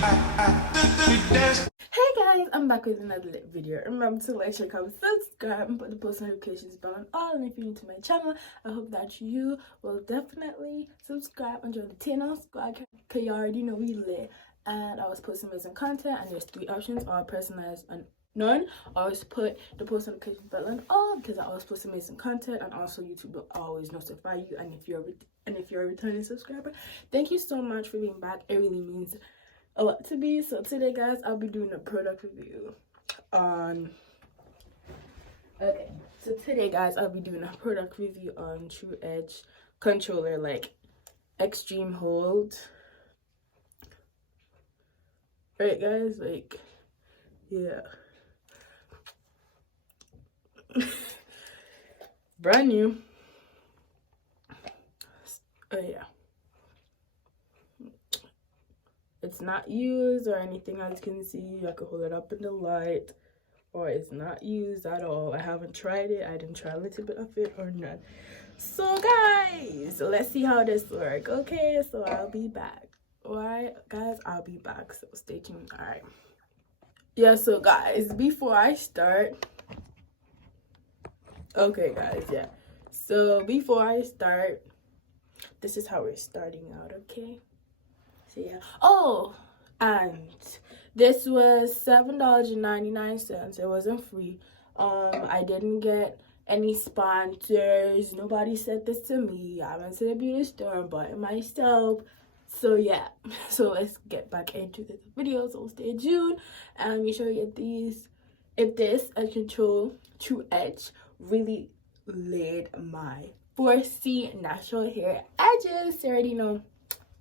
Hey guys, I'm back with another lit video. Remember to like, share, comment, subscribe, and put the post notifications bell on all. And if you're new to my channel, I hope that you will definitely subscribe and join the TNL squad, because you already know we lit. And I was posting amazing content, and there's 3 options: all, personalized, and none. I always put the post notification bell on all because I always post amazing content, and also YouTube will always notify you. And if you're a returning subscriber, thank you so much for being back. It really means a lot to me. So today, guys, I'll be doing a product review on TruEdge controller, like extreme hold. Right, guys, like, yeah. Brand new. Oh yeah, it's not used or anything. As you can see, I can hold it up in the light, or it's not used at all. I haven't tried it. I didn't try a little bit of it or none. So guys, let's see how this works. Okay, so I'll be back. All right, guys, I'll be back, so stay tuned. All right, yeah. So guys, before I start, okay guys, yeah, so before I start, this is how we're starting out. Okay, so yeah. Oh, and this was $7.99. It wasn't free. I didn't get any sponsors. Nobody said this to me. I went to the beauty store and bought it myself. So yeah, so let's get back into this video. So stay tuned and make sure you get these. If this edge control TruEdge really laid my 4C natural hair edges. You already know.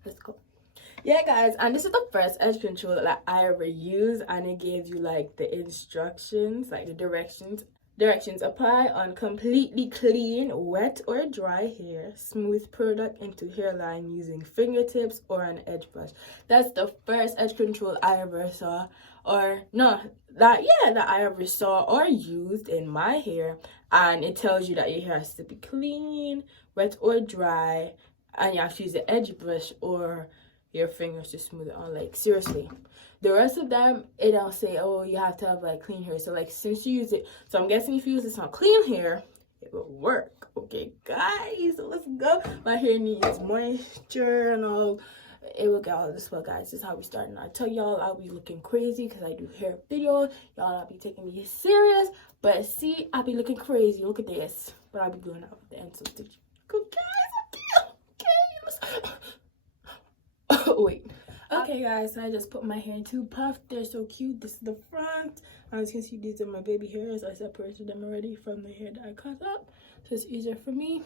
Let's go. Yeah, guys, and this is the first edge control that I ever used, and it gives you like the instructions, like the directions. Apply on completely clean, wet or dry hair. Smooth product into hairline using fingertips or an edge brush. That's the first edge control I ever saw, or no, that I ever saw or used in my hair. And it tells you that your hair has to be clean, wet or dry, and you have to use the edge brush or your fingers to smooth it on. Like, seriously, the rest of them, it don't say, oh, you have to have like clean hair. So like, since you use it, so I'm guessing if you use this on clean hair, it will work. Okay guys, so let's go. My hair needs moisture and all. It will get all this. Well guys, this is how we start. And I tell y'all, I'll be looking crazy because I do hair videos. Y'all not be taking me serious, but see, I'll be looking crazy. Look at this, but I'll be doing that at the end. So stay tuned, guys. Okay. Wait. Okay guys, so I just put my hair in 2 puffs. They're so cute. This is the front. As you can see, these are my baby hairs. I separated them already from the hair that I cut up, so it's easier for me.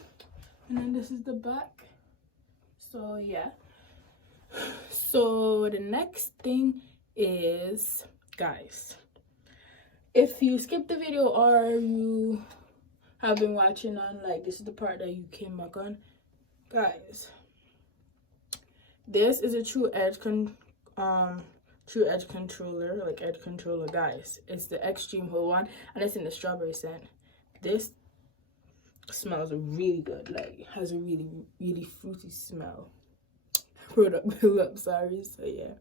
And then this is the back. So yeah, so the next thing is, guys, if you skip the video or you have been watching on, like, this is the part that you came back on, guys, this is a TruEdge controller, like edge controller, guys. It's the extreme hold one, and it's in the strawberry scent. This smells really good, like has a really fruity smell. Product build up, sorry. So yeah,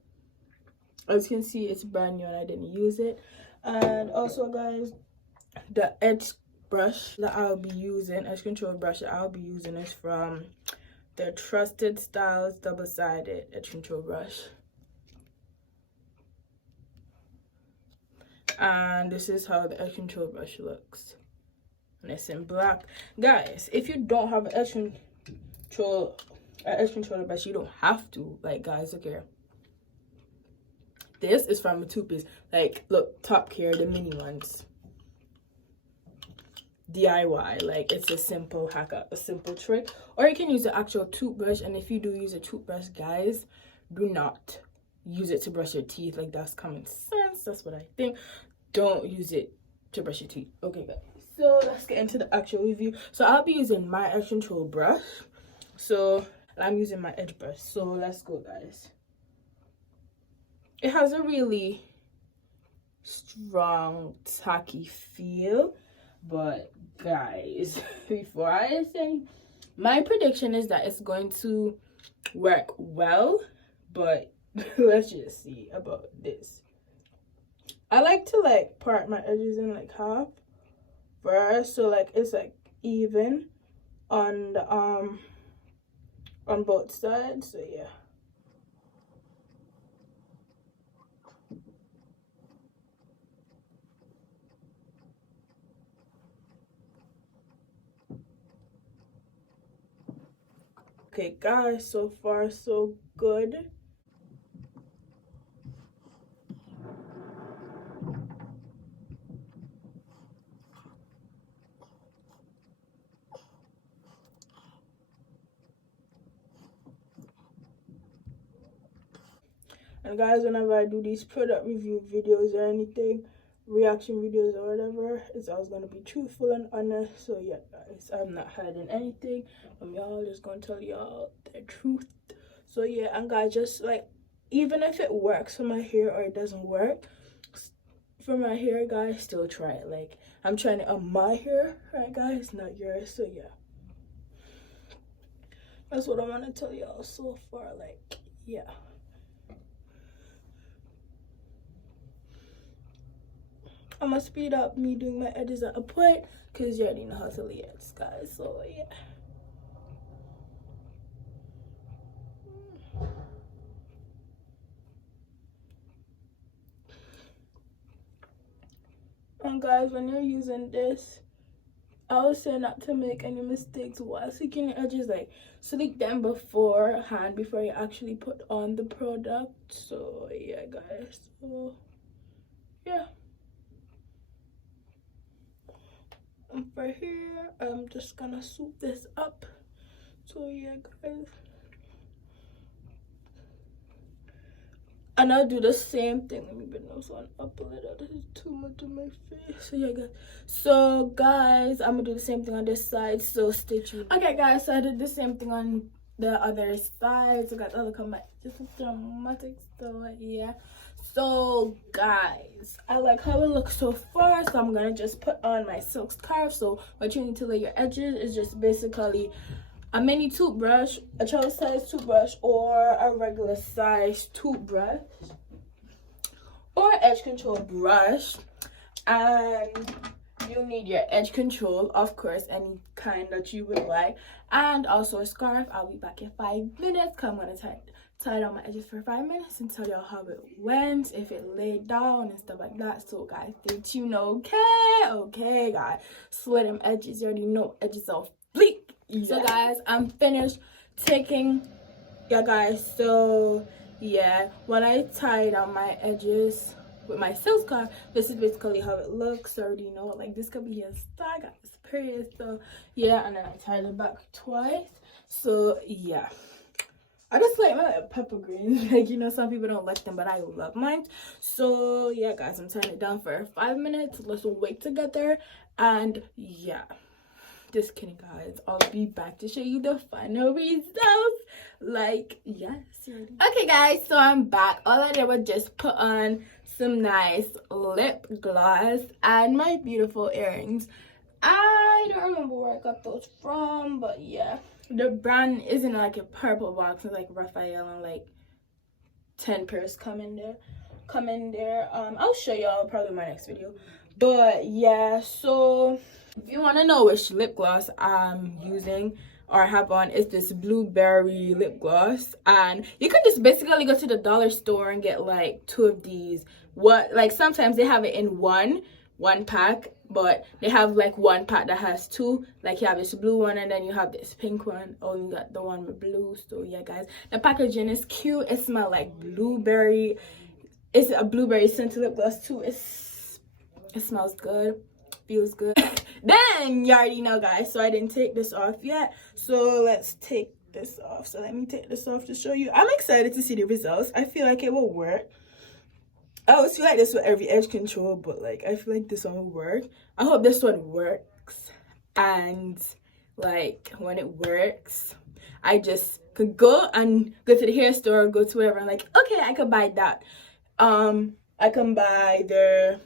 as you can see, it's brand new and I didn't use it. And also guys, the edge brush that I'll be using, edge control brush that I'll be using, is from the Trusted Styles double-sided edge control brush. And this is how the edge control brush looks, and it's in black. Guys, if you don't have an edge controller brush, you don't have to. Like, guys, look here. This is from a toothpaste. Like, look, Top Care, the mini ones. DIY, like, it's a simple hack, a simple trick. Or you can use the actual toothbrush. And if you do use a toothbrush, guys, do not use it to brush your teeth. Like, that's common sense. That's what I think. Don't use it to brush your teeth. Okay guys, so let's get into the actual review. So I'll be using my edge control brush. So I'm using my edge brush. So let's go, guys. It has a really strong tacky feel, but guys, before I say, my prediction is that it's going to work well, but let's just see about this. I like to like part my edges in like half first, so like it's like even on the on both sides. So yeah. Okay guys, so far so good. And guys, whenever I do these product review videos or anything, reaction videos or whatever, it's always gonna be truthful and honest. So yeah guys, I'm not hiding anything from y'all, just gonna tell y'all the truth. So yeah, and guys, just like, even if it works for my hair or it doesn't work for my hair, guys, still try it. Like, I'm trying it on my hair, right guys, not yours. So yeah, that's what I want to tell y'all so far. Like, yeah, I'm gonna speed up me doing my edges at a point because you already know how to lay edges, guys. So yeah. And guys, when you're using this, I would say not to make any mistakes while sleeking your edges. Like, sleek them beforehand before you actually put on the product. So yeah guys, so yeah. And for here, I'm just gonna swoop this up. So yeah guys, and I'll do the same thing. Let me bring this one up a little. This is too much on my face. So yeah guys, so guys, I'm gonna do the same thing on this side, so stay tuned. Okay guys, so I did the same thing on the other side. So got the other come back, just dramatic. So yeah, so guys, I like how it looks so far, so I'm gonna just put on my silk scarf. So what you need to lay your edges is just basically a mini toothbrush, a travel size toothbrush, or a regular size toothbrush, or edge control brush. And you need your edge control, of course, any kind that you would like, and also a scarf. I'll be back in 5 minutes because I'm gonna tie down my edges for 5 minutes and tell y'all how it went, if it laid down and stuff like that. So guys, stay tuned. Okay guys, sweat them edges. You already know edges are fleek. Yeah. So guys, I'm finished taking, yeah guys, so yeah, when I tie down my edges with my silk scarf, this is basically how it looks. So I already know, like, this could be a style, guys, period. So yeah, and then I tied it back twice. So yeah, I just like my pepper greens. Like, you know, some people don't like them, but I love mine. So yeah guys, I'm tying it down for 5 minutes. Let's wait together. And yeah, just kidding guys, I'll be back to show you the final results. Like, yes. Okay guys, so I'm back. All I did was just put on some nice lip gloss and my beautiful earrings. I don't remember where I got those from, but yeah, the brand isn't like a purple box. It's like Raphael, and like 10 pairs come in there. I'll show y'all probably in my next video. But yeah, so if you want to know which lip gloss I'm using or have on, it's this blueberry lip gloss. And you can just basically go to the dollar store and get like 2 of these. Like sometimes they have it in one pack, but they have like one pack that has 2. Like you have this blue one and then you have this pink one. Oh, you got the one with blue. So yeah guys, the packaging is cute. It smells like blueberry. It's a blueberry scented lip gloss too. It smells good, feels good. Then you already know guys, so I didn't take this off yet, so let's take this off. So let me take this off to show you. I'm excited to see the results. I feel like it will work. I always feel like this with every edge control, but like I feel like this one will work. I hope this one works, and like when it works, I just could go to the hair store, go to wherever, I'm like, okay, I could buy that. I can buy the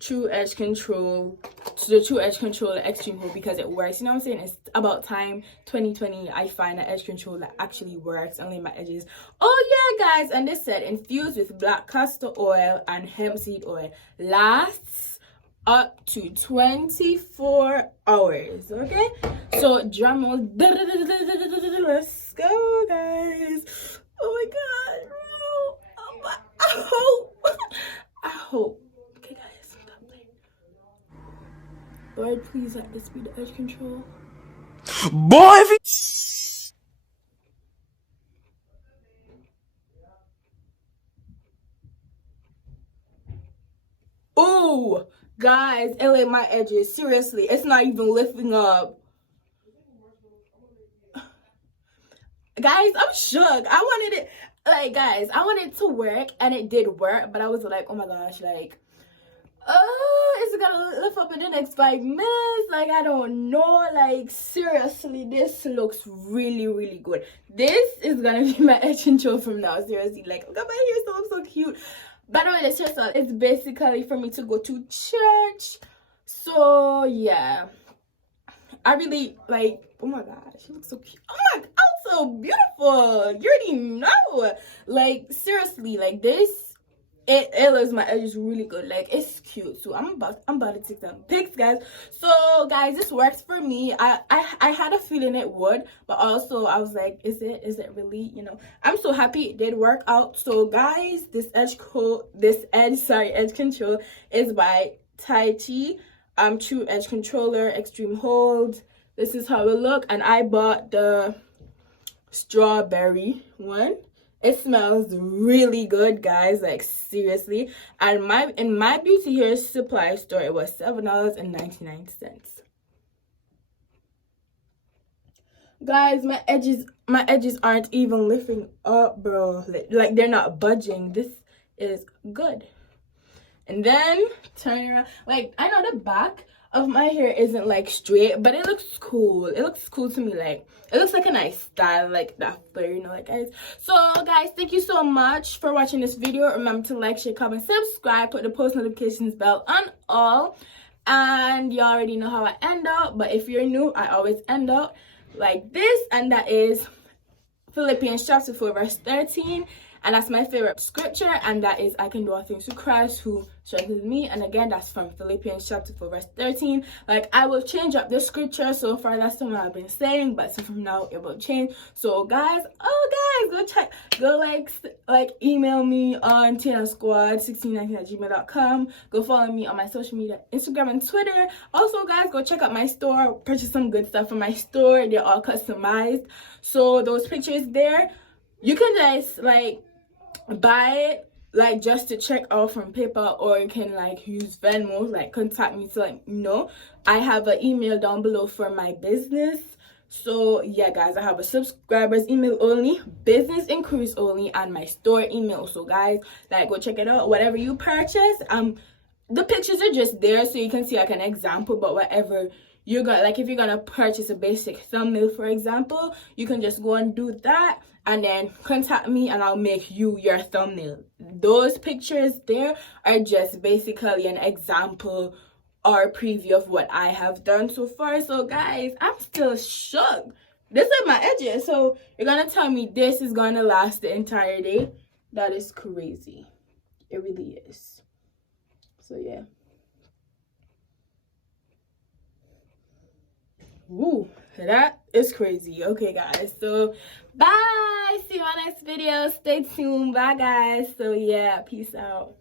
TruEdge control, the TruEdge controller extreme hold, because it works. You know what I'm saying? It's about time 2020 I find an edge control that actually works and lay my edges. Oh yeah, guys, and this said infused with black castor oil and hemp seed oil, lasts up to 24 hours. Okay, so drum roll. Let's go, guys. Oh my god, I hope. Okay, guys, stop playing. Lord, please let this be the edge control. Boy, if Oh, guys, it lit my edges. Seriously, it's not even lifting up. Guys, I'm shook. I wanted it, like, guys, I wanted it to work, and it did work, but I was like, oh my gosh, like, is it gonna lift up in the next 5 minutes? Like, I don't know. Like, seriously, this looks really, really good. This is gonna be my edge control from now. Seriously, like, look at my hair, so looks so cute. By the way, this hairstyle is basically for me to go to church. So yeah, I really like. Oh my gosh, she looks so cute. Oh my god, so beautiful. You already know. Like, seriously, like this. It looks my edges really good. Like, it's cute. So I'm about to take some pics, guys. So guys, this works for me. I had a feeling it would, but also I was like, is it really, you know? I'm so happy it did work out. So guys, this edge control is by TruEdge. TruEdge controller, extreme hold. This is how it look, and I bought the strawberry one. It smells really good, guys, like, seriously. And in my beauty hair supply store, it was $7.99. Guys, my edges aren't even lifting up, bro. Like, they're not budging. This is good. And then turn around. Like, I know the back of my hair isn't like straight, but it looks cool. It looks cool to me. Like, it looks like a nice style, like that flare, you know, like, guys. So guys, thank you so much for watching this video. Remember to like, share, comment, subscribe, put the post notifications bell on all, and you already know how I end out. But if you're new, I always end out like this, and that is Philippians chapter 4 verse 13. And that's my favorite scripture, and that is, I can do all things through Christ who strengthens me. And again, that's from Philippians chapter 4 verse 13. Like, I will change up the scripture. So far, that's the one I've been saying, but so from now it will change. So guys, go check, go like email me on TanaSquad1619@gmail.com. Go follow me on my social media, Instagram and Twitter. Also guys, go check out my store, purchase some good stuff from my store. They're all customized, so those pictures there, you can just like buy it, like, just to check out from PayPal, or you can like use Venmo, like contact me to like, you know. I have an email down below for my business. So yeah, guys, I have a subscribers email only, business inquiries only, and my store email. So guys, like, go check it out. Whatever you purchase, the pictures are just there so you can see like an example, but whatever you're gonna, like, if you're gonna purchase a basic thumbnail, for example, you can just go and do that, and then contact me and I'll make you your thumbnail. Those pictures there are just basically an example or preview of what I have done so far. So guys, I'm still shook. This is my edges, so you're gonna tell me this is gonna last the entire day? That is crazy. It really is. So yeah. Ooh, that is crazy. Okay guys, so bye. See you on next video. Stay tuned. Bye guys. So yeah, peace out.